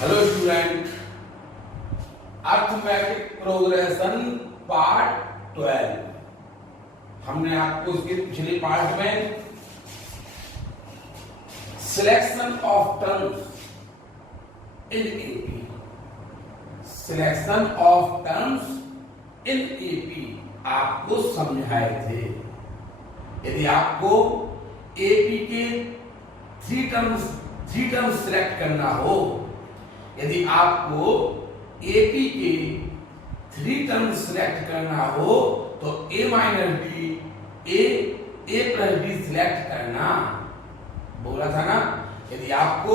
Hello student, arithmetic progression part 12। हमने आपको इसके पिछले पार्ट में selection of terms in AP आपको समझाए थे। यदि आपको एपी के थ्री टर्म्स सिलेक्ट करना हो, यदि आपको एपी के थ्री टर्म्स सिलेक्ट करना हो तो a minus d a plus d select करना। बोला था ना, यदि आपको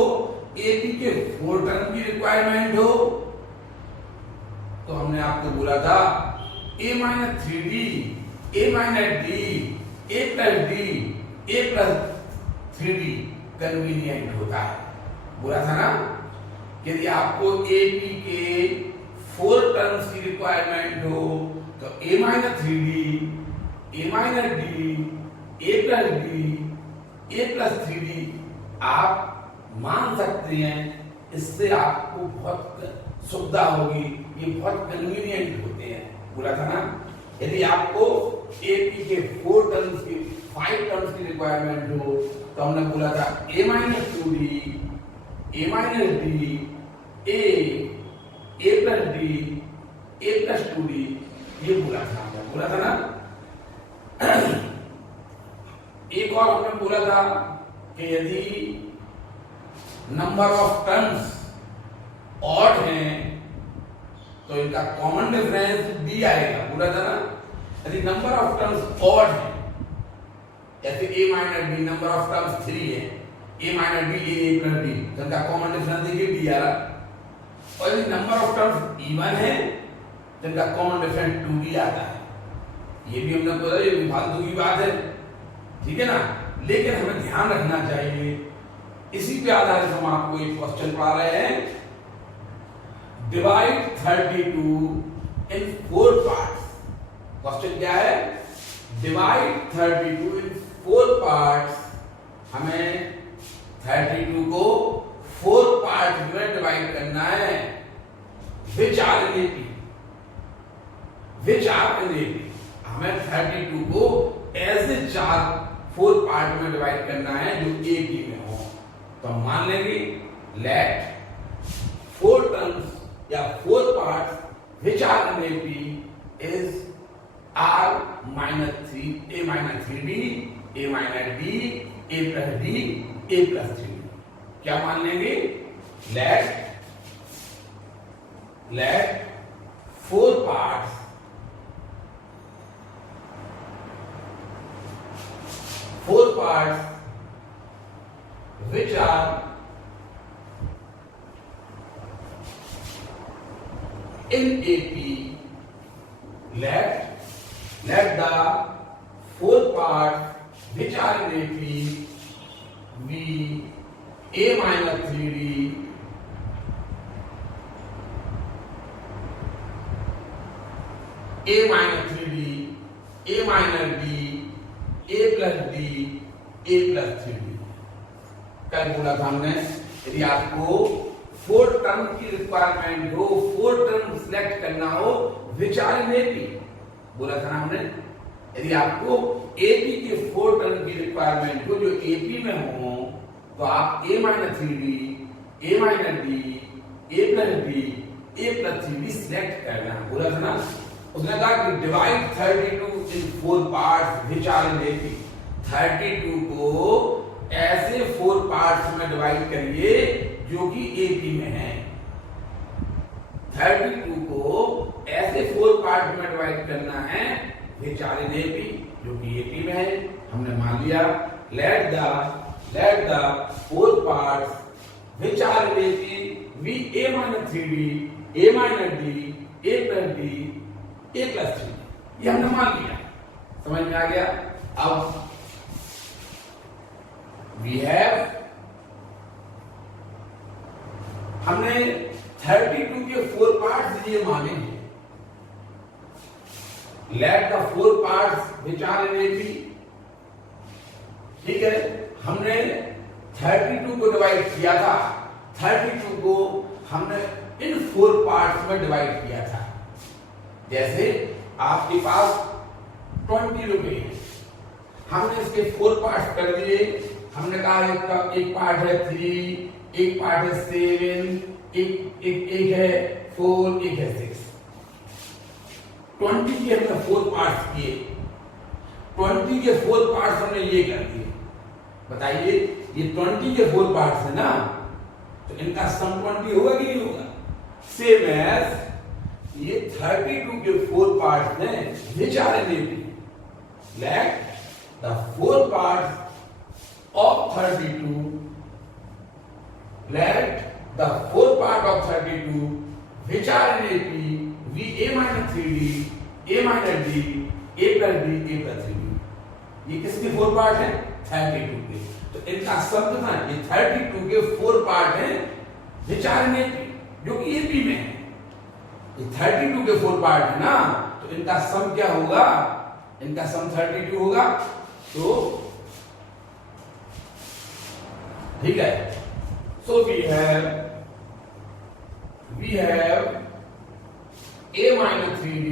एपी के फोर टर्म की रिक्वायरमेंट हो तो हमने आपको बोला था a minus three d a minus d a plus three d convenient होता है। बोला था ना, यदि आपको एपी के फोर टर्म्स की रिक्वायरमेंट हो तो a minus three d a minus d a plus three d आप मान सकते हैं। इससे आपको बहुत सुविधा होगी, ये बहुत कन्वीनियंट होते हैं। बोला था ना, यदि आपको एपी के फोर टर्म्स की फाइव टर्म्स की रिक्वायरमेंट हो तो हमने बोला था a minus two d a minus d a plus d a plus two d, ये बोला था ना। एक और हमने बोला था कि यदि नंबर ऑफ टर्म्स ऑड हैं तो इनका कॉमन डिफरेंस डी आएगा। बोला था ना, यदि नंबर ऑफ टर्म्स ऑड है, जैसे a minus d number of terms three है, a minus d a plus d, तो इनका कॉमन डिफरेंस देखिए डी आ रहा। और यदि नंबर ऑफ टर्म्स इवन है तो इनका कॉमन डिफरेंस टू डी आता है। ये भी हमने बोला, ये भी फालतू की बात है, ठीक है ना, लेकिन हमें ध्यान रखना चाहिए। इसी पे आधारित हम आपको एक क्वेश्चन पढ़ा रहे हैं, divide 32 in four parts. Question क्या है? Divide 32 in four parts. हमें 32 को फोर पार्ट में डिवाइड करना है। विच आर इन एपी, हमें 32 को ऐसे फोर पार्ट में डिवाइड करना है जो एपी में हो। तो हम मान लेंगे लेट फोर टर्म्स या four parts which are in AP is are minus three a minus three d a minus d a plus d a plus three. क्या मान लेंगे? Let four parts which are in AP, let the four parts which are in AP be a minus 3d a minus 3d a minus d a plus d a plus 3d। कल बोला था हमने, यदि आपको four term की requirement हो, four term select करना हो, विच आर इन एपी। बोला था हमने, यदि आपको एपी के फोर टर्म की रिक्वायरमेंट हो जो एपी में हो तो आप a minus three d a minus d a plus d a plus three d select करना। बोला था ना, उसने कहा कि divide 32 in four parts which are in AP. 32 को ऐसे फोर पार्ट्स में डिवाइड करिए जो कि एपी में है। 32 को ऐसे फोर पार्ट में डिवाइड करना है विच आर इन एपी, जो कि एपी में है। हमने मान लिया let the four parts which are in AP be a minus three d a minus d a plus d a plus three. ये हमने मान लिया, समझ में आ गया। अब we have, हमने 32 के फोर पार्ट्स ये माने हैं। Let the four parts which are in AP, ठीक है। हमने 32 को डिवाइड किया था, 32 को हमने इन 4 पार्ट्स में डिवाइड किया था। जैसे आपके पास 20 रुपए, हमने इसके 4 पार्ट्स कर दिए। हमने कहा एक पार्ट है 3, एक पार्ट है 7, एक है 4, एक है 6। 20 के हमने 4 पार्ट्स किए। 20 के 4 पार्ट्स हमने ये कर दिए। बताइए, ये 20 के 4 पार्ट्स है ना, तो इनका सम 20 होगा कि नहीं होगा? सेम एज ये 32 के 4 पार्ट्स हैं, which are in AP. Let the 4 parts of 32, let the 4 part of 32 which are in AP be A minus 3D, A minus D, A plus D, A plus 3D. ये किसके 4 part हैं? 32 के। तो इनका सम कितना है? ये 32 के 4 पार्ट हैं which are in AP, जो कि AP में है। ये 32 के 4 पार्ट है ना, तो इनका सम क्या होगा? इनका सम 32 होगा। तो ठीक है, so we have A minus 3D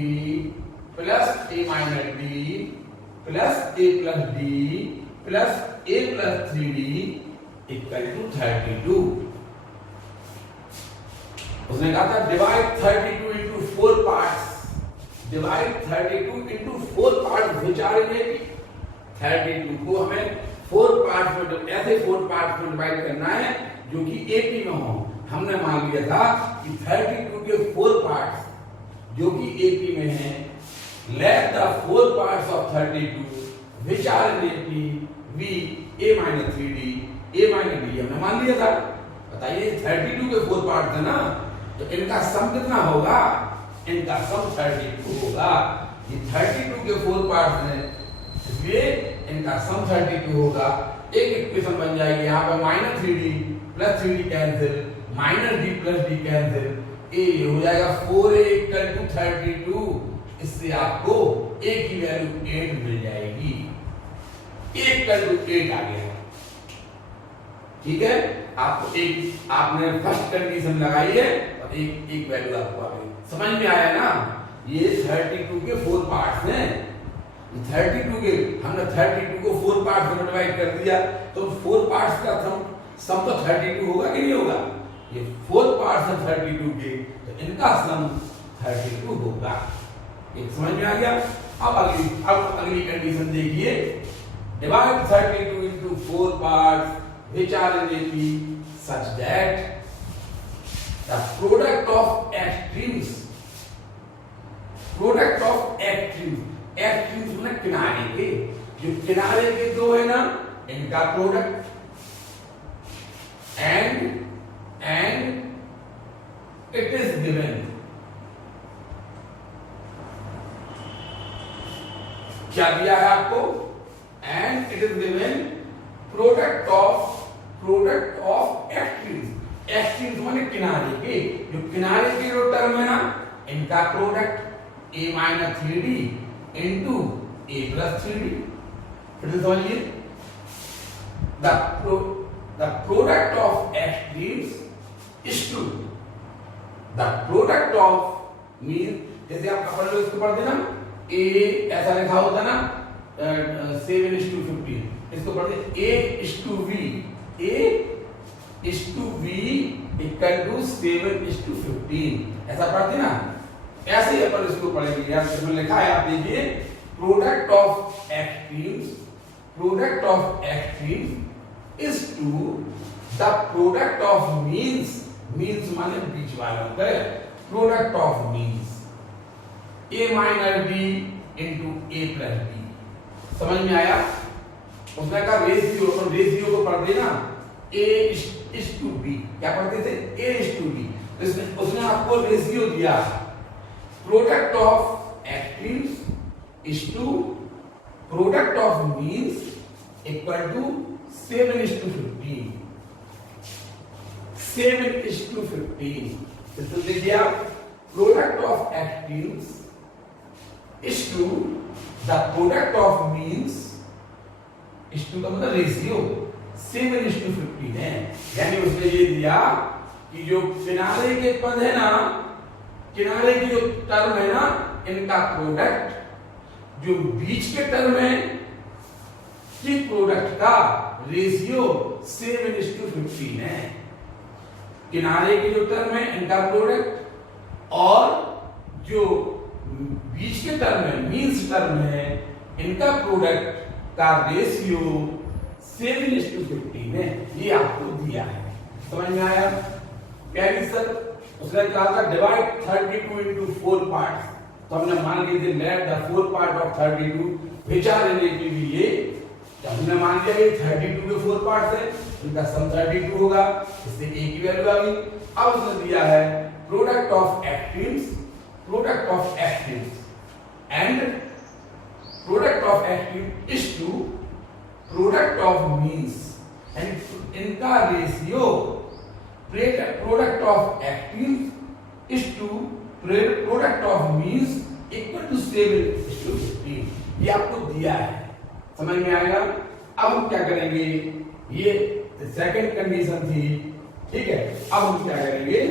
plus A minus D plus A plus D plus A plus 3D equal to 32। उसने कहा था divide 32 into 4 parts, divide 32 into 4 parts which are in AP। 32 को हमें 4 पार्ट्स में, ऐसे 4 parts में divide करना है जो कि AP में हो। हमने मान लिया था कि 32 के 4 पार्ट्स जो कि AP में हैं, let the 4 parts of 32 which are in AP be A minus 3D, A minus D हमने मान लिया था। बताइए, 32 के 4 पार्ट्स है ना, तो इनका सम कितना होगा? इनका सम 32 होगा। ये 32 के 4 पार्ट्स हैं, इसलिए इनका सम 32 होगा। एक इक्वेशन बन जाएगी यहाँ पे minus 3D plus 3D cancel, minus D plus D cancel, a हो जाएगा 4A इक्वल टू 32। इससे आपको A की वैल्यू 8 मिल जाएगी। A इक्वल टू 8 आ गया। ठीक है, आपको एक, आपने फर्स्ट कंडीशन लगाई है और एक वैल्यू आपको आ गई। समझ में आया ना? ये 32 के 4 पार्ट्स हैं। 32 के, हमने 32 को 4 पार्ट्स में डिवाइड कर दिया, तो 4 पार्ट्स का सम तो 32 होगा कि नहीं होगा? ये 4 पार्ट्स हैं 32 के, तो इनका सम 32 होगा। एक समझ में आ गया? अब अगली कंडीशन देखिए, divide 32 into 4 parts which are in AP such that the product of extremes, extremes में किनारे के, जो किनारे के दो है ना, इनका product and it is given, क्या दिया है आपको? And it is given product of extremes माने किनारे के, जो किनारे के जो टर्म है ना, इनका product A minus 3D into A plus 3D। फिर से समझिए, the product of extremes is to the product of means, जैसे आप अपन लोग इसको पढ़ते ना, A ऐसा लिखा होता ना 7:15, इसको पढ़ते A is to B equal to 7:15, ऐसा पढ़ते ना। ऐसे ही अपन इसको पढ़ेंगे। यार इसमें लिखा है, आप देखिए, product of extremes is to the product of means माने बीच वाला होता है, product of means A minus D into A plus D। समझ में आया? उसने कहा रेशियो को पढ़ते ना, A is to B, क्या पढ़ते थे? A is to B। उसने आपको रेशियो दिया, product of extremes is to product of means equal to 7:15। 7:15। तो देखिए आप, product of extremes is to the product of means is to का मतलब रेशियो 7:15 है। यानी उसने ये दिया कि जो किनारे के पद है ना, किनारे की जो टर्म है ना, इनका प्रोडक्ट जो बीच के टर्म है कि प्रोडक्ट का रेशियो 7:15 है। किनारे की जो टर्म है इनका प्रोडक्ट और जो बीच के टर्म है, मीन्स टर्म है, इनका प्रोडक्ट का रेशियो 7:15 है। ये आपको दिया है, समझ में आया? क्या सर उसने कहा था डिवाइड 32 into 4 parts, तो हमने मान लीजिए let the 4 part of 32 which are relatively ये, तो हमने मान लिया ये 32 के 4 पार्ट्स है, इनका सम 32 होगा, इससे a की वैल्यू आ गई। अब उसने दिया है product of actives and product of active is to product of means, and इनका ratio product of active is to product of means equal to 7:15। ये आपको दिया है, समझ में आएगा? अब हम क्या करेंगे, ये सेकंड कंडीशन थी, ठीक है। अब हम क्या करेंगे,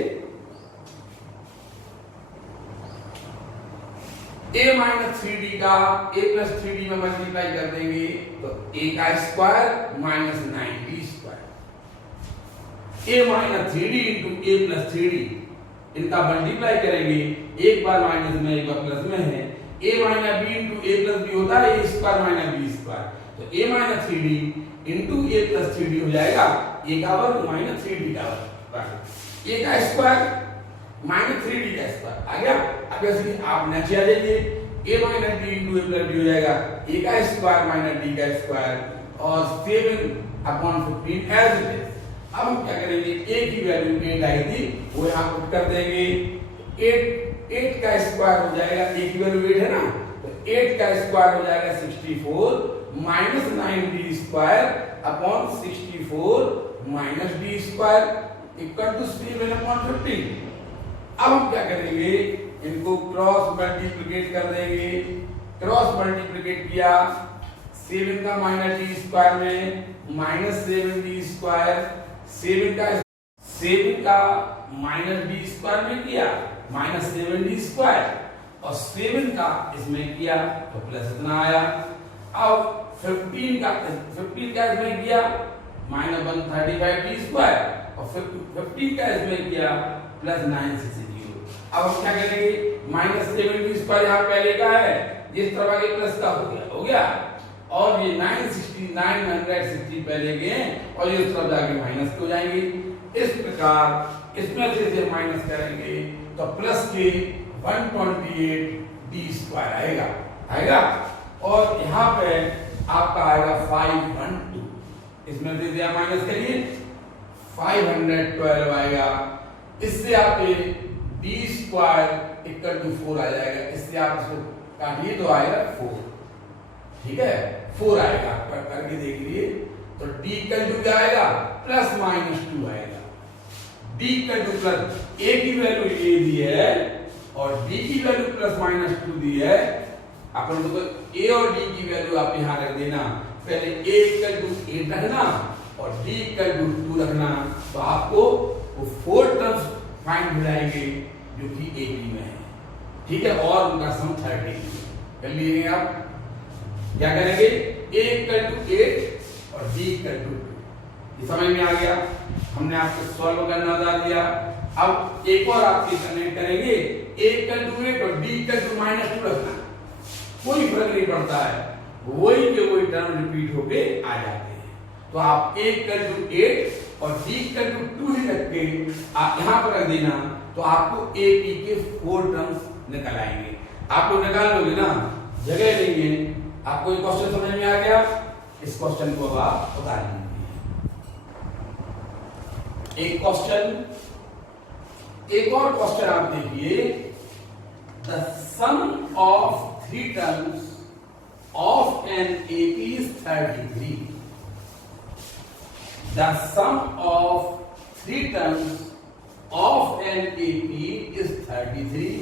a माइनस 3d का a प्लस 3d में मल्टीप्लाई कर देंगे तो a का square minus 9d square, a minus 3d into a plus 3d, इनका मल्टीप्लाई करेंगे, एक बार माइनस में एक बार प्लस में है, a minus b into a plus b होता है a square minus b square, तो a minus 3d into a plus 3d हो जाएगा a का वर्ग माइनस 3d का वर्ग, a का स्क्वायर माइनस 3d का स्क्वायर आ गया। अब ऐसे आप नीचे आ जाइए, a minus d into a plus d हो जाएगा a का स्क्वायर माइनस d का स्क्वायर और 7/15 एज इट इज। अब हम क्या करेंगे, a की वैल्यू 8 आई थी वो यहाँ पुट कर देंगे, 8 का स्क्वायर हो जाएगा, a की वैल्यू 8 है ना, तो 8 का स्क्वायर हो जाएगा 64 minus 9d square upon 64 minus d square equal to 7/15। अब हम क्या करेंगे, इनको क्रॉस मल्टीप्लिकेट कर देंगे, क्रॉस मल्टीप्लिकेट किया 7 का माइनस डी स्क्वायर में माइनस 7d स्क्वायर, 7 का माइनस डी स्क्वायर में किया माइनस 7d स्क्वायर और 7 का इसमें किया तो प्लस इतना आया। अब 15 का इसमें किया माइनस 135d स्क्वायर और 15 का इसमें किया प्लस 960। अब हम क्या करेंगे, माइनस 7d स्क्वायर यहाँ पहले का है, जिस तरह के प्लस का हो गया और ये 960 पहले के और ये उस तरफ जाके माइनस हो जाएंगे। इस प्रकार इसमें से माइनस करेंगे तो प्लस के 128d स्क्वायर आएगा और यहाँ पे आपका आएगा 512, इसमें से दिया माइनस करिए 512 आएगा। इससे आपके d स्क्वायर इक्वल टू 4 आ जाएगा, इससे आप इसको काटिए तो आएगा 4, ठीक है 4 आएगा, करके देख लिए तो d इक्वल टू क्या आएगा प्लस माइनस 2 आएगा, d equal two plus a की वैल्यू a दी है और d की वैल्यू प्लस माइनस 2 दी है। अपन तो a और d की वैल्यू आप यहाँ रख देना, पहले a इक्वल टू 8 रखना और d इक्वल टू 2 रखना, तो आपको वो 4 टर्म्स फाइंड हो जाएंगे जो कि AB में है, ठीक है, और उनका सम 30 कर लीजिए। आप क्या करेंगे, a इक्वल टू 8 और d इक्वल टू 2, ये समझ में आ गया। हमने आपको सॉल्व करना बता दिया। अब एक और आपकी कनेक्ट करेंगे, a इक्वल टू 8 और d इक्वल टू -2 रखना, कोई फर्क नहीं पड़ता है, वही के वही टर्म रिपीट होके आ जाते हैं। तो आप a इक्वल टू 8 और d इक्वल टू 2 ही रख के आप यहाँ पर रख देना, तो आपको AP के 4 टर्म्स निकल आएंगे। आप लोग निकाल लोगे ना, जगह लेंगे। आपको ये क्वेश्चन समझ में आ गया, इस क्वेश्चन को अब आप उतार लीजिए। एक और क्वेश्चन आप देखिए, the sum of 3 terms of an AP is 33. The sum of 3 terms of an AP is 33.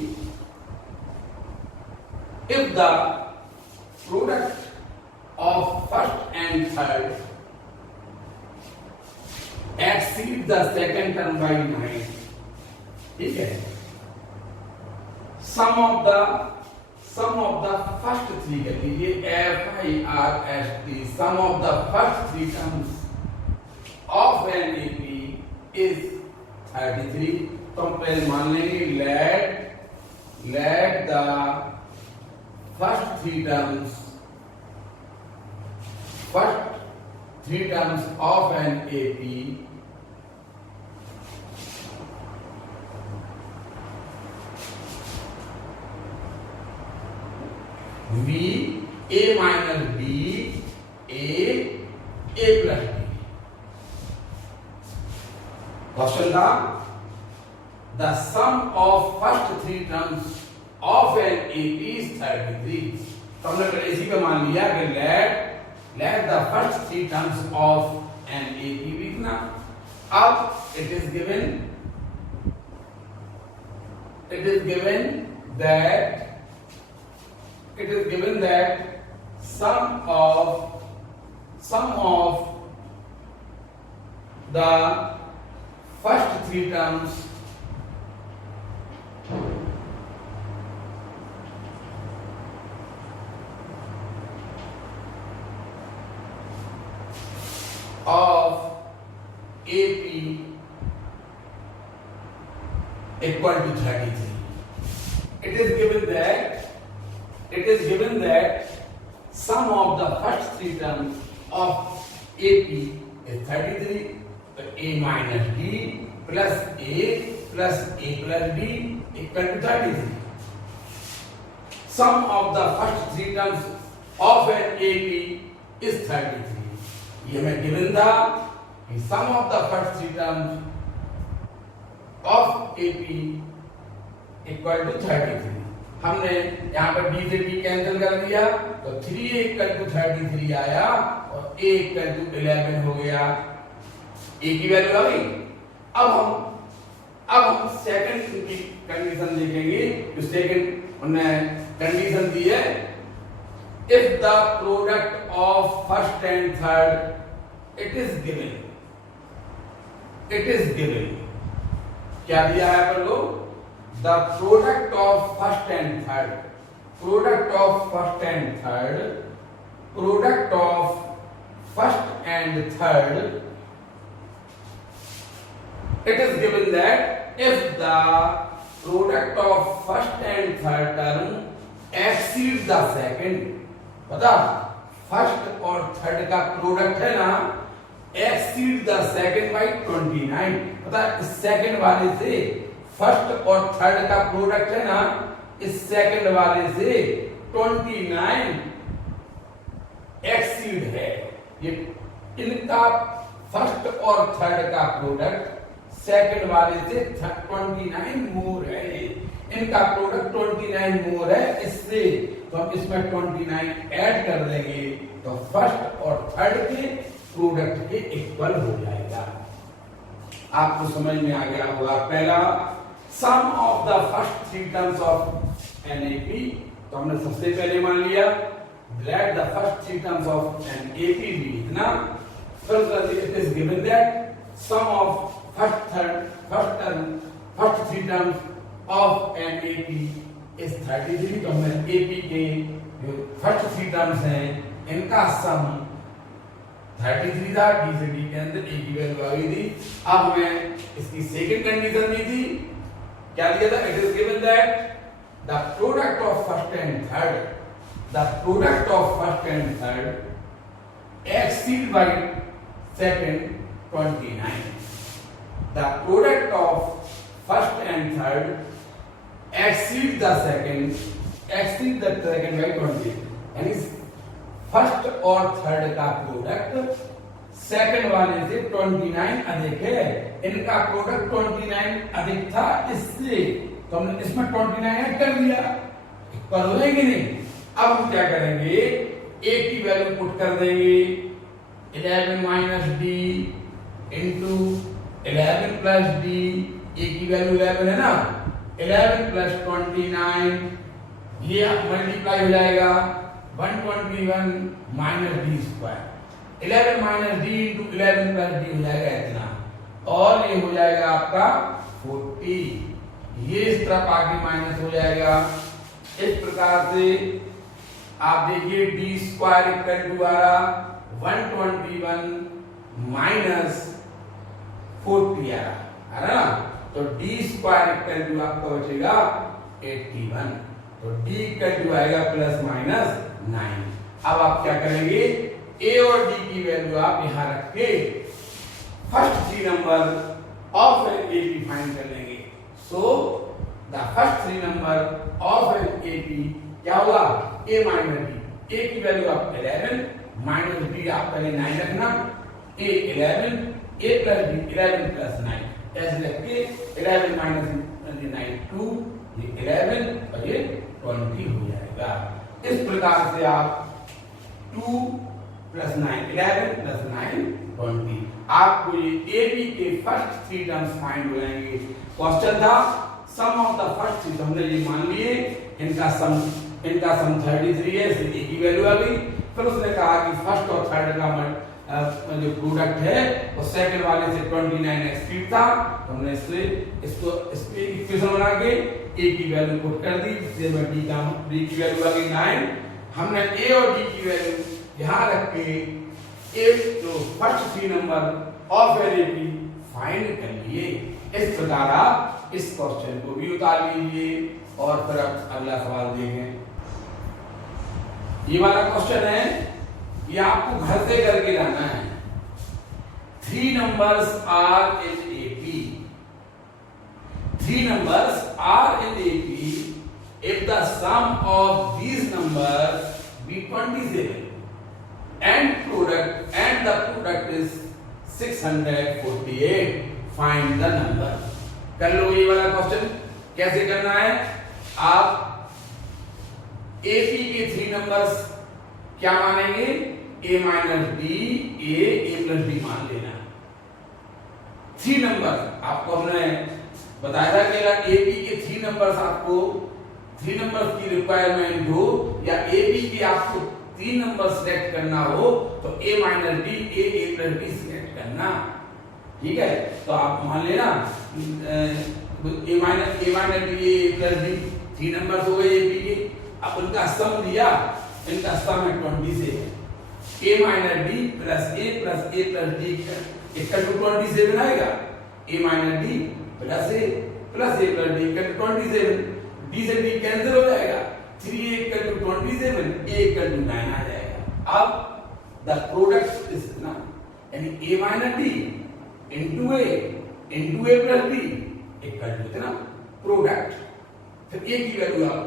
If the product of first and third exceed the second term by 9, ठीक है। Sum of the first three कर लीजिए, FIRST, sum of the first three terms of an AP is 33। तो हम पहले मान लेंगे let the first three terms of an AP V A minus B A plus B। Question था the sum of first three terms of an AP is 33। तो हमने पहले इसी पे मान लिया कि let the first three terms of an AP be ना। अब it is given that sum of the first three terms of AP equal to 33। It is given that sum of the first three terms of AP is 33। तो A minus D plus A plus A plus D equal to 33। Sum of the first three terms of an AP is 33। ये हमें given था कि sum of the first three terms of AP equal to 33। हमने यहाँ पर D से D cancel कर दिया तो 3A equal to 33 आया और A equal to 11 हो गया। A की वैल्यू आ गई। अब हम सेकंड की कंडीशन देखेंगे। जो सेकंड उन्होंने कंडीशन दी है, if the product of first and third it is given. क्या दिया है पर लोग? The product of first and third, product of first and third, it is given that if the product of first and third term exceeds the second, बता first और third का product है ना, exceed the second by 29। बता इस second वाले से first और थर्ड का प्रोडक्ट है ना, इस सेकंड वाले से 29 एक्सीड है। ये इनका फर्स्ट और थर्ड का प्रोडक्ट सेकंड वाले से 29 मोर है। इनका प्रोडक्ट 29 मोर है इससे, तो हम इसमें 29 ऐड कर देंगे तो फर्स्ट और थर्ड के प्रोडक्ट के इक्वल हो जाएगा। आपको समझ में आ गया होगा। पहला sum of the first three terms of an AP, तो हमने सबसे पहले मान लिया let the first three terms of an AP भी इतना। फिर it is given that sum of first three terms of an AP is 33। तो हमने AP के जो फर्स्ट थ्री टर्म्स हैं इनका सम 33 था। D से D के अंदर A की वैल्यू आ गई थी। अब हमें इसकी सेकंड कंडीशन दी थी, क्या दिया था? It is given that the product of first and third exceed by second 29। The product of first and third exceed the second by 20। यानी फर्स्ट और थर्ड का प्रोडक्ट सेकंड वाले से 29 अधिक है। इनका प्रोडक्ट 29 अधिक था इससे, तो हमने इसमें 29 ऐड कर दिया। कर लेंगे नहीं। अब हम क्या करेंगे, A की वैल्यू पुट कर देंगे 11 minus D into 11 plus D। A की वैल्यू 11 है ना, 11 प्लस 29 ये मल्टीप्लाई हो जाएगा 121 minus D square. 11 minus D into 11 plus D हो जाएगा इतना। और ये हो जाएगा आपका 40, ये इस तरफ आगे माइनस हो जाएगा। इस प्रकार से आप देखिए डी स्क्वायर इक्वल टू आ रहा 121 माइनस 40 आ रहा है ना। तो डी स्क्वायर इक्वल टू आपका बचेगा 81, तो डी इक्वल टू आएगा प्लस माइनस 9। अब आप क्या करेंगे, ए और डी की वैल्यू आप यहां रख के first 3 number of an AP find कर लेंगे। So the first 3 number of an AP क्या होगा, ए माइनस डी। ए की वैल्यू आप 11 माइनस डी आप पहले 9 रखना, ए 11 ए प्लस डी 11 प्लस 9 ऐसे रख के 11 माइनस 9 2, ये 11 और ये 20 हो जाएगा। इस प्रकार से आप 2 प्लस 9 11 प्लस 9 20, आपको ये एबी के फर्स्ट 3 टर्म्स फाइंड हो जाएंगे। क्वेश्चन था सम ऑफ द फर्स्ट 3, हमने ये मान लिए इनका सम 33 है, इसलिए की वैल्यू आ गई। फिर उसने कहा कि फर्स्ट और थर्ड का जो प्रोडक्ट है वो सेकंड वाले से 29 एक्सट्रीम था, तो हमने इसको इसके इक्वेशन बना के ए की वैल्यू पुट कर दी, जिससे मैं डी की वैल्यू आ गई 9। हमने ए और डी की वैल्यू यहां रख के ए जो first 3 number of an AP find कर लिए। इस प्रकार आप इस क्वेश्चन को भी उतार लीजिए और फिर अब अगला सवाल देखें। ये वाला क्वेश्चन है, ये आपको घर से करके लाना है। 3 numbers are in AP. 3 numbers are in AP if the sum of these numbers be 27 and the product is 648. Find the number. कर लो ये वाला क्वेश्चन। कैसे करना है, आप AP के 3 numbers क्या मानेंगे, a minus d a plus D मान लेना। 3 नंबर आपको हमने बताया था कि अगर एपी के 3 नंबर्स आपको 3 नंबर्स की रिक्वायरमेंट हो या एपी के आपको 3 नंबर सिलेक्ट करना हो तो a minus d a plus d select करना। ठीक है, तो आप मान लेना a minus d a plus D 3 numbers हो गए एपी के। अब उनका सम दिया, इनका सम है 20 से a minus d plus a plus d equal to 27 आएगा। a minus d plus a plus d equal to 27, d से डी कैंसिल हो जाएगा, 3a equal to 27, a equal to 9 आ जाएगा। अब द प्रोडक्ट इज ना, यानी a minus d into a plus d equal to कितना, प्रोडक्ट। फिर a की वैल्यू आप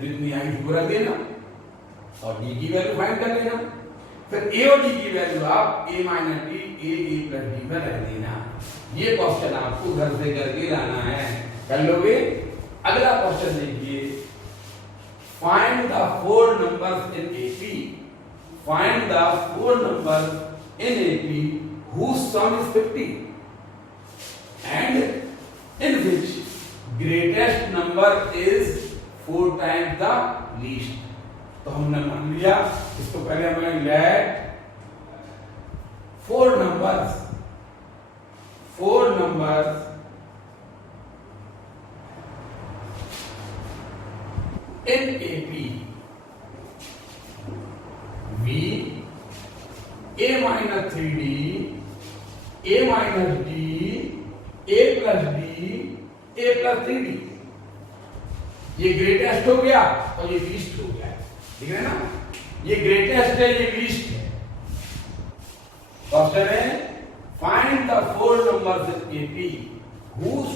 जितनी आई पूरा देना और d की वैल्यू फाइंड कर लेना। फिर a और d की वैल्यू आप a minus d a plus D में रख देना। ये क्वेश्चन आपको घर से करके लाना है, कर लोगे। अगला क्वेश्चन देखिए, find the 4 numbers in AP, find the 4 numbers in AP whose sum is 50 and in which greatest number is 4 times the least। तो हमने मान लिया, इसको पहले हमें late 4 numbers in AP V a minus 3d a minus d a plus d a plus 3d। ये greatest हो गया और ये लीस्ट हो गया, ठीक है ना। ये ग्रेटेस्ट है, ये लीस्ट है। क्वेश्चन है find the 4 numbers in AP whose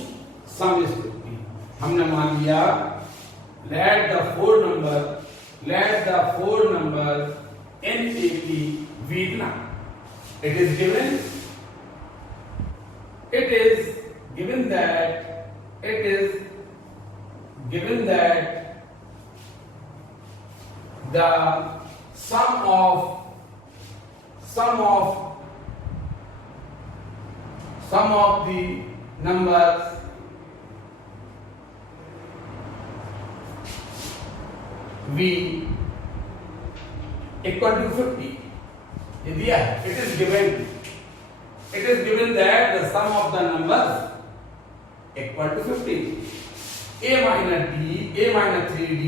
sum is 50। हमने मान लिया let the 4 numbers in AP be ना, it is given that the sum of the numbers V equal to 50। ये दिया है, it is given it is given that the sum of the numbers equal to 50. A minus D, A minus 3D,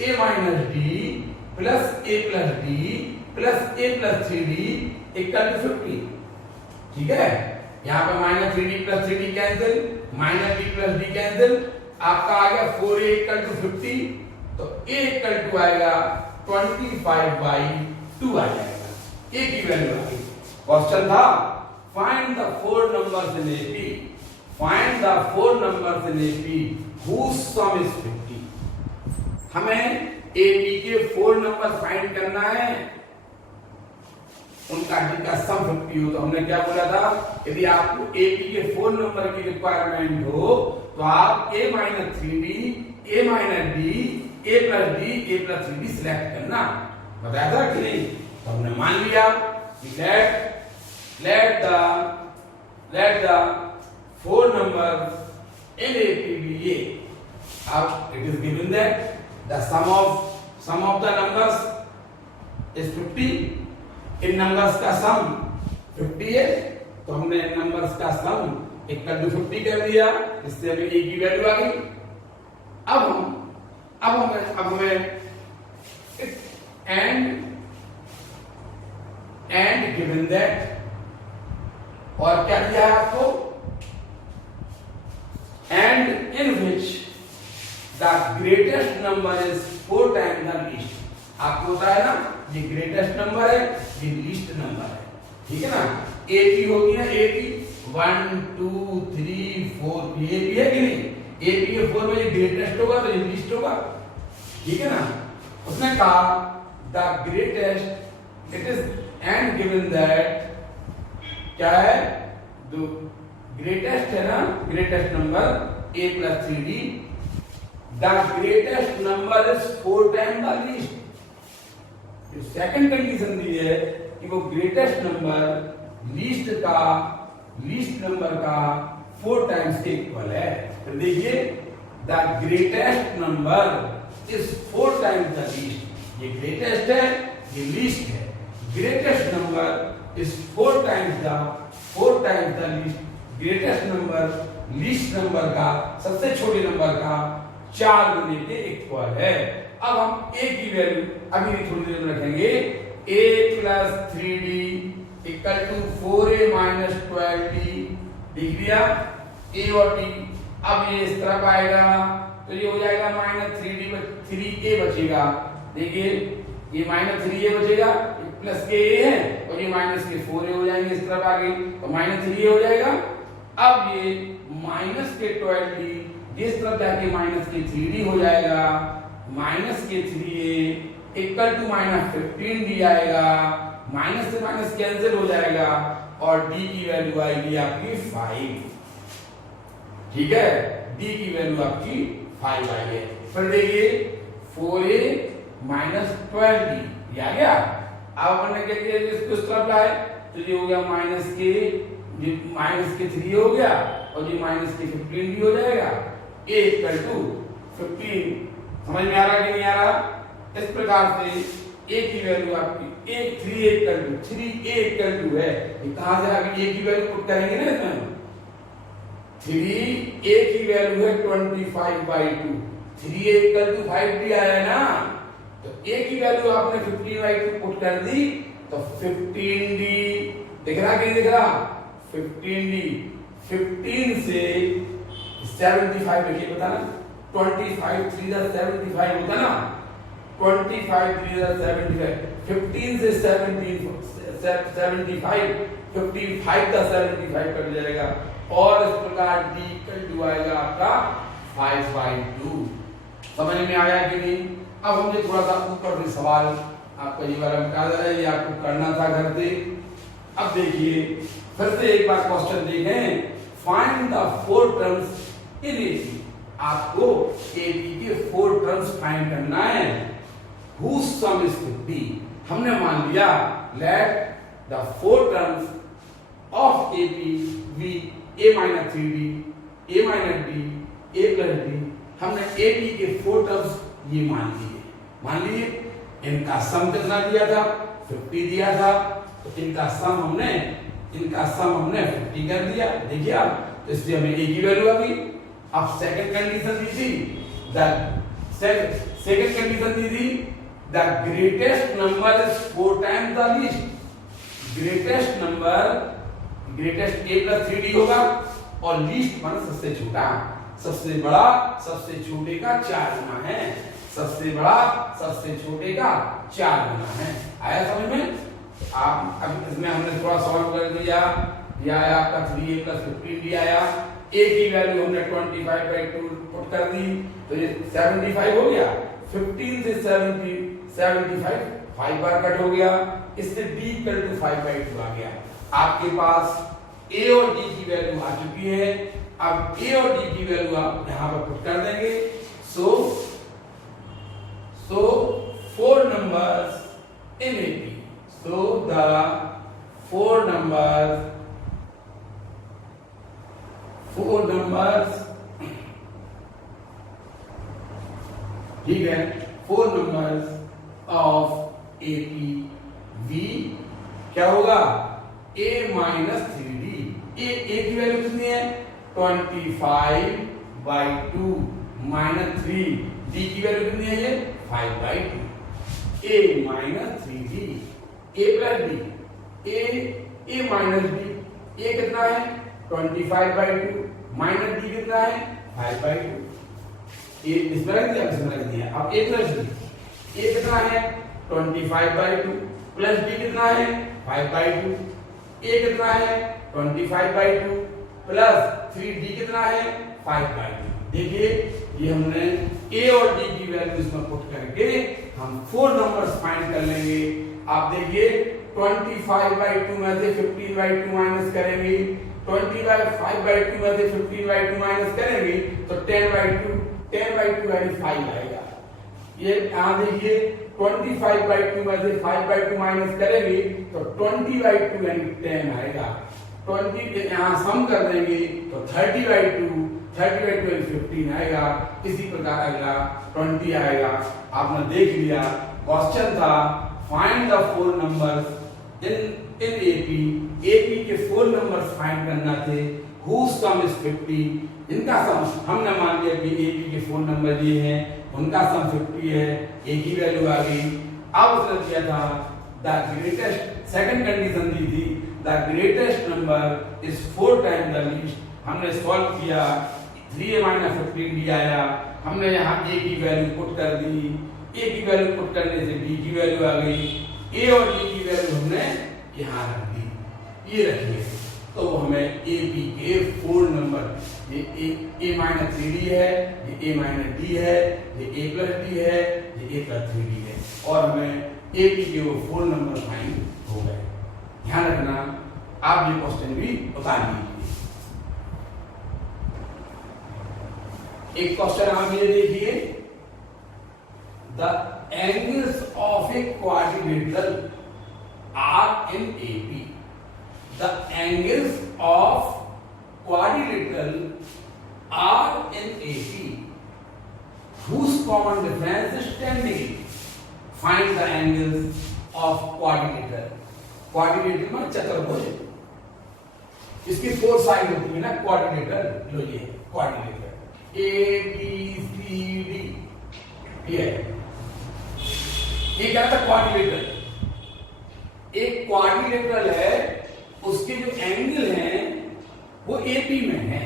A minus D plus A plus D plus A plus 3D equal to 50. ठीक है, यहाँ पे minus 3D plus 3D cancel, minus D plus D cancel, आपका आ गया 4A equal to 50, तो A equal to आएगा 25/2 आ जाएगा, A की वैल्यू आ गई। क्वेश्चन था find the 4 numbers in AP, find the 4 numbers in AP whose sum is 50। हमें AP के 4 नंबर फाइंड करना है, उनका जिनका सम 50 हो। तो हमने क्या बोला था, यदि आपको AP के 4 नंबर की रिक्वायरमेंट हो तो आप A minus 3D, A minus D, A plus D, A plus 3D select करना। बताया था कि नहीं? तो हमने मान लिया कि let the 4 numbers in AP be A। अब it is given that the sum of the numbers is 50। In numbers का सम 50 है, तो हमने इन नंबर्स का सम इक्वल टू 50 कर दिया, इससे हमें A की वैल्यू आ गई। अब हमें एंड गिवन दैट, और क्या दिया है आपको, and in which the greatest number is 4 times the least. आपको होता है ना, ये ग्रेटेस्ट नंबर है, ये लीस्ट नंबर है, ठीक है ना। AP होगी ना, AP 1 2 3 4 ये AP है कि नहीं? AP के 4 में ये ग्रेटेस्ट होगा तो ये लीस्ट होगा, ठीक है ना। उसने कहा the greatest, it is and given that, क्या है, जो ग्रेटेस्ट है ना, greatest number A plus 3D, the greatest number is 4 times the least. Second condition दी है कि वो ग्रेटेस्ट नंबर लीस्ट नंबर का 4 टाइम्स के इक्वल है। तो देखिए the greatest number is 4 times the least, ये ग्रेटेस्ट है, ये लीस्ट है। Greatest number is 4 times the least, greatest number least number का, सबसे छोटे नंबर का 4 गुने के इक्वल है। अब हम A की वैल्यू अभी थोड़ी देर में रखेंगे, A plus 3D equal to 4A minus 12D, लिख दिया A और D। अब ये इस तरफ आएगा तो ये हो जाएगा माइनस 3D में 3A बचेगा। देखिए ये माइनस 3A बचेगा, प्लस के A है और ये माइनस के 4A हो जाएंगे, इस तरफ आ गई तो माइनस 3A हो जाएगा। अब ये माइनस के 12D जिस तरफ जाके माइनस के 3D हो जाएगा, माइनस के 3A equal to minus 15D आएगा, माइनस से माइनस कैंसिल हो जाएगा और D की वैल्यू आएगी आपकी 5, ठीक है। D की वैल्यू आपकी 5 आई है। फिर देखिए 4A minus 12D ये आ गया। अब अपन क्या किया, इसको इस तरफ लाए तो ये हो गया माइनस के 3 हो गया और ये माइनस के 15D हो जाएगा। A इक्वल टू 15, समझ में आ रहा कि नहीं आ रहा? इस प्रकार से A की वैल्यू आपकी 3A इक्वल टू है। कहां से आगे A की वैल्यू पुट करेंगे ना, इसमें 3A की वैल्यू है 25/2, 3A इक्वल टू 5D आया है ना, तो A की वैल्यू आपने 15/2 पुट कर दी तो 15D दिख रहा कि नहीं दिख रहा? 15D 15 से 75 लिखिए, बताना 25 3 75 होता ना, 25 3 75, 15 से 75 55 का 75 कट जाएगा और इस प्रकार D इक्वल टू आएगा आपका 5/2। समझ में आया कि नहीं? अब हमने थोड़ा सा ऊपर भी सवाल आपका ये वाला बता दे रहा है, ये आपको करना था घर पे। अब देखिए फिर से एक बार क्वेश्चन देखें, find the 4 terms in AP। आपको AP के 4 टर्म्स फाइंड करना है, whose sum is 50। हमने मान लिया let the 4 terms of AP be A minus 3D, A minus D, A plus D। हमने AP के 4 टर्म्स ये मान लिए इनका सम कितना दिया था, 50 दिया था, तो इनका सम हमने इनका सम हमने 50 कर दिया, देखिए आप, तो इसलिए हमें ए की वैल्यू आ गई। अब सेकंड कंडीशन दी थी, सेकंड कंडीशन दी थी the greatest number is 4 times the least. Greatest number, greatest a plus 3d होगा और लीस्ट माने सबसे छोटा, सबसे बड़ा सबसे छोटे का 4 गुना है, सबसे बड़ा सबसे छोटे का 4 गुना है। आया समझ में? आप अब इसमें हमने थोड़ा सॉल्व कर दिया, ये आया आपका 3a प्लस 15d आया, a की वैल्यू हमने 25/2 पुट कर दी, तो ये 75 हो गया। 15 से 75 5 बार कट हो गया, इससे d इक्वल टू 5/2 आ गया। आपके पास a और d की वैल्यू आ चुकी है। अब a और d की वैल्यू आप यहां पर पुट कर देंगे। सो 4 numbers in AP. So the 4 numbers ठीक है, 4 numbers of AP V क्या होगा? A minus 3D। A की वैल्यू कितनी है? 25/2 minus 3, D की वैल्यू कितनी है? ये 5/2। A minus 3D, A plus D, A minus D, A कितना है? 25/2 minus D कितना है? 5/2। A इसमें रख दिया, इसमें रख दिया। अब A plus D, A कितना है? 25/2 plus D कितना है? 5/2। A कितना है? 25/2 plus 3D कितना है? 5/2। देखिए ये हमने A और D की वैल्यू इसमें पुट करके हम 4 नंबर्स फाइंड कर लेंगे। आप देखिए 25/2 में से 15/2 माइनस करेंगे, 25/2 में से 15/2 माइनस करेंगे तो 10/2 यानी 5 आएगा। ये यहां देखिए 25/2 में से 5/2 माइनस करेंगे तो 20/2 यानी 10 आएगा। 20 यहां सम कर देंगे तो 30/2 यानी 15 आएगा। इसी प्रकार अगला 20 आएगा। आपने देख लिया, क्वेश्चन था find the 4 numbers in AP. AP के 4 नंबर्स फाइंड करना थे, हुज सम इज 50। इनका सम हमने मान लिया कि एपी के 4 नंबर ये हैं, उनका सम 50 है, ए की वैल्यू आ गई। अब उसने दिया था द ग्रेटेस्ट, सेकंड कंडीशन दी थी the greatest number is 4 times the least. हमने सॉल्व किया, 3a minus 15d आया, हमने यहाँ a की वैल्यू पुट कर दी, a की वैल्यू पुट करने से d की वैल्यू आ गई, a और d की वैल्यू हमने यहाँ रख दी, ये रखिए। तो हमें a b के 4 नंबर, ये a minus 3d है, ये a minus d है, ये a plus d है, ये a plus 3d है, और हमें a b के वो 4 नंबर फाइंड हो गए। ध्यान रखना, आप ये क्वेश्चन भी बता लीजिए। एक क्वेश्चन आप ये देखिए, the angles of a quadrilateral are in AP. The angles of quadrilateral are in AP whose common difference is 10 degree. Find the angles of quadrilateral. Quadrilateral में चतुर्भुज, इसकी 4 साइड होती है ना क्वाड्रिलेटरल। लो ये quadrilateral A B C D, ये क्या था? क्वाड्रिलेटरल। एक क्वाड्रिलेटरल है, उसके जो एंगल हैं वो AP में है।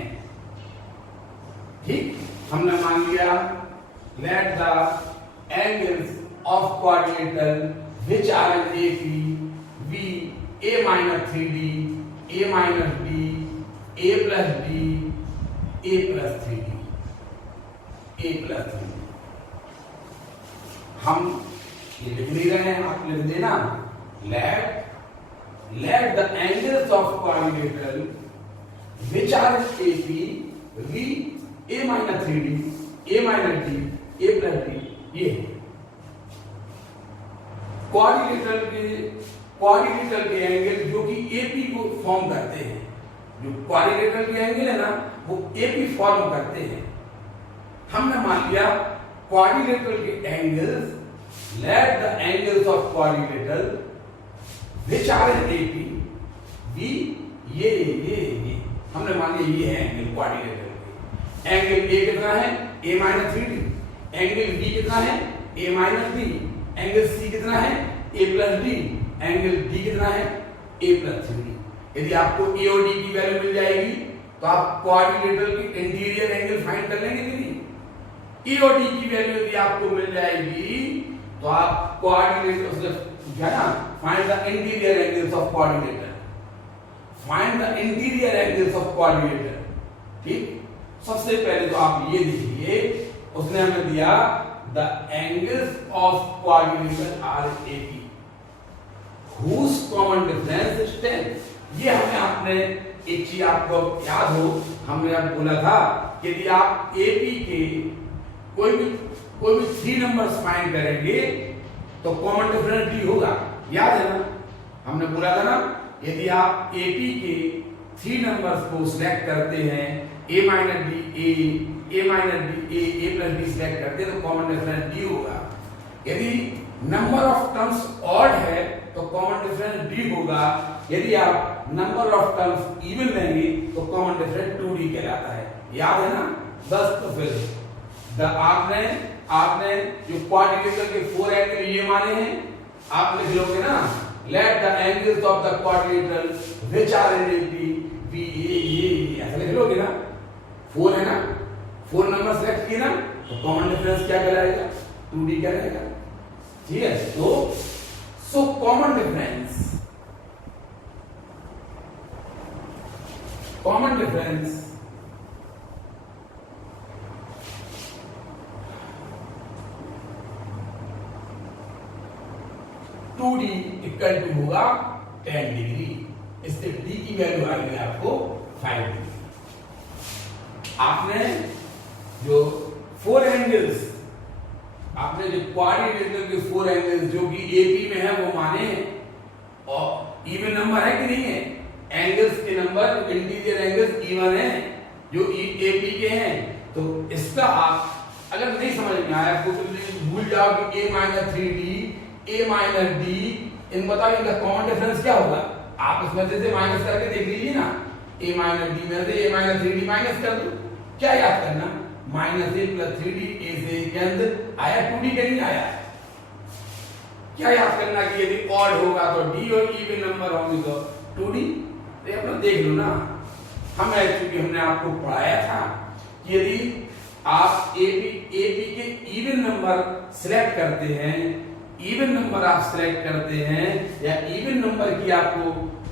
ठीक, हमने मान लिया let the angles of quadrilateral which are in AP V A minus 3D, A minus D, A plus D, A plus 3D, A plus 3D। हम ये लिख नहीं रहे हैं, आप लिख देना let the angles of quadrilateral which are AP V A minus 3D, A minus D, A plus D, ये क्वाड्रिलेटरल के एंगल जो कि AP को फॉर्म करते हैं, जो क्वाड्रिलेटरल के एंगल है ना वो AP फॉर्म करते हैं। हमने मान लिया क्वाड्रिलेटरल के angles, let the angles of quadrilateral which are in AP V ये हमने मान लिया ये है एंगल क्वाड्रिलेटरल के। एंगल ए कितना है a minus 3d, angle b कितना है a minus b, angle c कितना है a plus d, angle d कितना है a प्लस 3d। यदि आपको a और d की वैल्यू मिल जाएगी तो आप क्वाड्रिलेटरल की इंटीरियर एंगल फाइंड कर लेंगे कि नहीं। a और d की वैल्यू यदि आपको मिल जाएगी तो आप क्वाड्रिलेटरल है ना, find the interior angles of quadrilateral, find the interior angles of quadrilateral. ठीक, सबसे पहले तो आप ये देखिए, उसने हमें दिया the angles of quadrilateral are 80 whose common difference is 10। ये हमें आपने एक चीज आपको याद हो, हमने अब बोला था कि यदि आप एपी के कोई भी 3 नंबर्स फाइंड करेंगे तो कॉमन डिफरेंस डी होगा, याद है ना। हमने बोला था ना, यदि आप एपी के 3 नंबर्स को सिलेक्ट करते हैं, a minus D a minus D a plus d select करते हैं तो कॉमन डिफरेंस डी होगा। यदि नंबर ऑफ टर्म्स ऑड है तो कॉमन डिफरेंस डी होगा। यदि आप नंबर ऑफ टर्म्स इवन लेंगे तो कॉमन डिफरेंस 2d कहलाता है, याद है ना। बस तो फिर आपने जो क्वाड्रिलेटरल के 4 एंगल ये माने हैं, आप लिख लोगे ना, let the angles of the quadrilateral which are in AP b ये ऐसा लिख लोगे ना। 4 है ना, 4 नंबर सेलेक्ट किए ना तो कॉमन डिफरेंस क्या कहलाएगा 2d कहलाएगा। ठीक है, तो so common difference 2d equal to होगा 10 डिग्री। इससे d की वैल्यू आ गई आपको 5 डिग्री। आपने जो 4 एंगल्स, आपने जो क्वाड्रिलेटरल के 4 एंगल्स जो कि एपी में है वो माने हैं, और इवन नंबर है कि नहीं है, एंगल्स के नंबर इंटीरियर एंगल्स इवन है जो एपी के हैं। तो इसका आप अगर नहीं समझ में आया तो भूल जाओ कि a minus 3d a minus d, इन बताओ इनका कॉमन डिफरेंस क्या होगा। आप इसमें से माइनस करके देख लीजिए ना, a माइनस d में से a माइनस 3d माइनस कर दो, क्या याद करना, minus a plus 3d, a से कैंसिल आया, 2d कहीं आया। क्या याद करना कि यदि ऑड होगा तो d और इवन नंबर होंगे तो 2d। तो अपना देख लो ना, हम एक्चुअली हमने आपको पढ़ाया था कि यदि आप एपी के इवन नंबर सिलेक्ट करते हैं, इवन नंबर आप सिलेक्ट करते हैं या इवन नंबर की आपको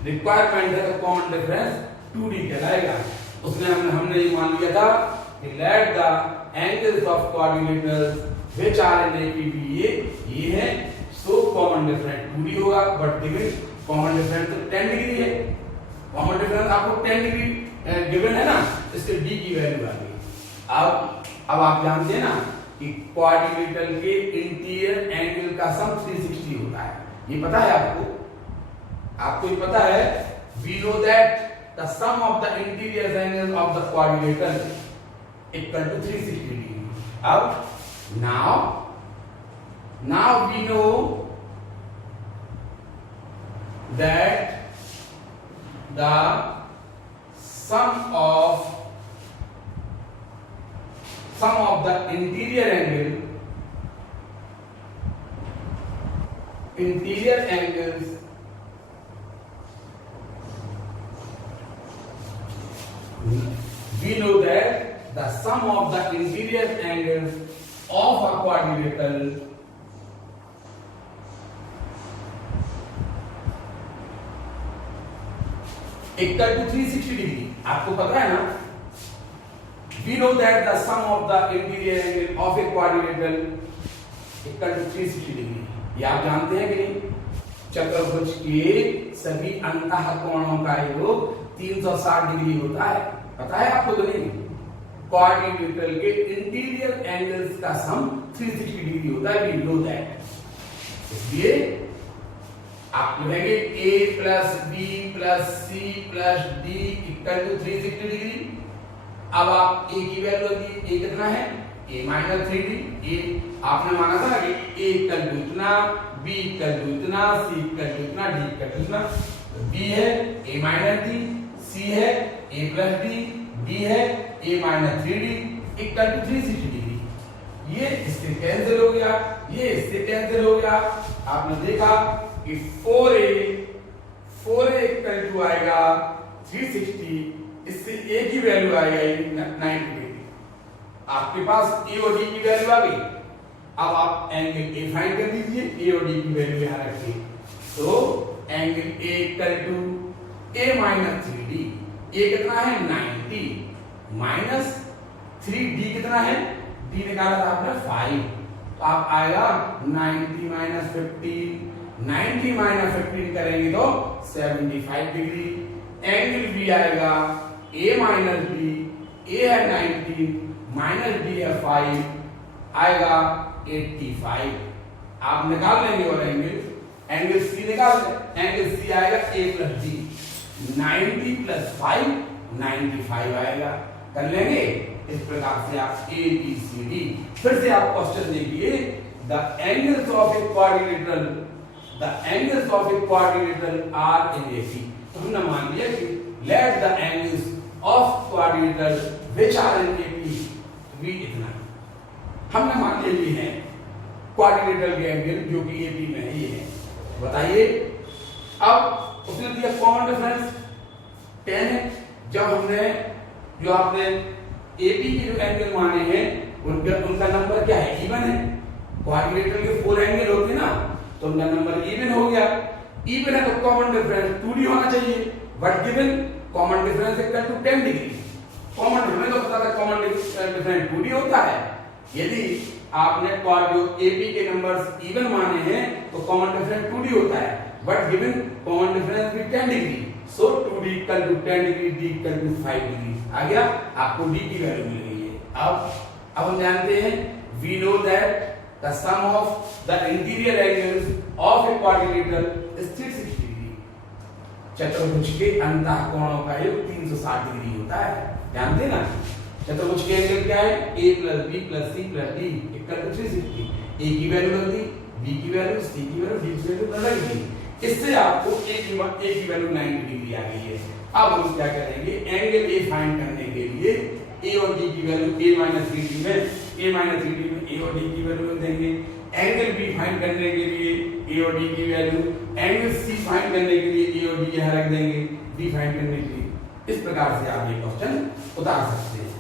रिक्वायरमेंट है तो कॉमन डिफरेंस 2d कहलाएगा। उसने हमने ये मान लिया था कि let the angles of quadrilaterals which are in AP ये है, सो कॉमन डिफरेंस 2d होगा। बट गिवन कॉमन डिफरेंस तो 10 डिग्री है, कॉमन डिफरेंस आपको 10 डिग्री गिवन है ना, इससे d की वैल्यू आ गई। अब आप जानते हैं ना कि क्वाड्रिलेटरल के इंटीरियर एंगल का सम 360 होता है, ये पता है आपको ये पता है। We know that the sum of the interior angles of the quadrilateral equal to 360 degree. अब now we know that the sum of the interior angles we know that the sum of the interior angles of a quadrilateral equal to 360 degree. आपको पता है ना, we know that the sum of the interior angle of a quadrilateral equal to 360 degree. ये आप जानते हैं कि नहीं, चतुर्भुज के सभी अंतःकोणों का योग 360 डिग्री होता है, पता है आपको तो नहीं। क्वाड्रिलेटरल के इंटीरियर एंगल्स का सम 360 डिग्री होता है, we know that। इसलिए आप लिखेंगे a plus b plus c plus d equal to 360 degree. अब आप a की वैल्यू दी, a कितना है a माइनस 3d। a आपने माना था कि a इक्वल टू इतना, b इक्वल टू इतना, c इक्वल टू इतना, d इक्वल टू इतना। b है a माइनस d, सी है a प्लस डी, डी है a minus 3d equal to 360 degree. ये इससे कैंसिल हो गया, ये इससे कैंसिल हो गया। आपने देखा कि 4a इक्वल टू आएगा 360, इससे a की वैल्यू आएगा 90 डिग्री। आपके पास a और d की वैल्यू आ गई। अब आप एंगल a फाइंड कर लीजिए, a और d की वैल्यू यहां रखिए। तो angle a equal to a minus 3d, a कितना है 90 माइनस 3d कितना है, d निकाला था आपने 5, तो आप आएगा 90 माइनस 15, 90 माइनस 15 करेंगे तो 75 डिग्री। एंगल b आएगा a माइनस b, a है 90 माइनस b है 5, आएगा 85। आप निकाल लेंगे और एंगल सी निकाल लें। एंगल सी आएगा a प्लस डी, 90 प्लस 5 95 आएगा। कर लेंगे इस प्रकार से आप ए बी सी डी। फिर से आप क्वेश्चन देखिए, the angles of a quadrilateral, the angles of a quadrilateral are in AC. तो हमने मान लिया कि let the angles of quadrilateral which are in AP b इतना। हमने मान लिया ये है क्वाड्रिलेटरल के एंगल जो कि एपी में है, ये है। बताइए, अब उसने दिया कॉमन डिफरेंस 10 है। जब हमने जो आपने एपी के जो एंगल माने हैं उनका नंबर क्या है, इवन है। क्वाड्रिलेटरल के 4 एंगल होते हैं ना, तो उनका नंबर इवन हो गया। इवन है तो कॉमन डिफरेंस 2d होना चाहिए, but given common difference equal to 10 degree. Common difference तो पता था कॉमन डिफरेंस 2d होता है। यदि आपने जो एपी के नंबर्स इवन माने हैं तो कॉमन डिफरेंस 2d होता है, बट गिवन कॉमन डिफरेंस भी 10 degree, so 2d equal to 10 degree, d equal to 5 degree आ गया। आपको d की वैल्यू मिल गई है। अब हम जानते हैं, we know that the sum of the interior angles of a quadrilateral is 360 degree. चतुर्भुज के अंतः कोणों का योग 360 डिग्री होता है, जानते हैं ना। चतुर्भुज के एंगल क्या है, a plus b plus c plus d equal to 360। a की वैल्यू लग दी, b की वैल्यू, c की वैल्यू, d की वैल्यू लग गई। इससे आपको a की वैल्यू 90 डिग्री आ गई है। अब हम क्या करेंगे, एंगल a फाइंड करने के लिए a और d की वैल्यू a माइनस 3d में a और d की वैल्यू रख देंगे। एंगल b फाइंड करने के लिए a और d की वैल्यू, एंगल c फाइंड करने के लिए a और d यहां रख देंगे, d फाइंड करने के लिए। इस प्रकार से आप ये क्वेश्चन उतार सकते हैं।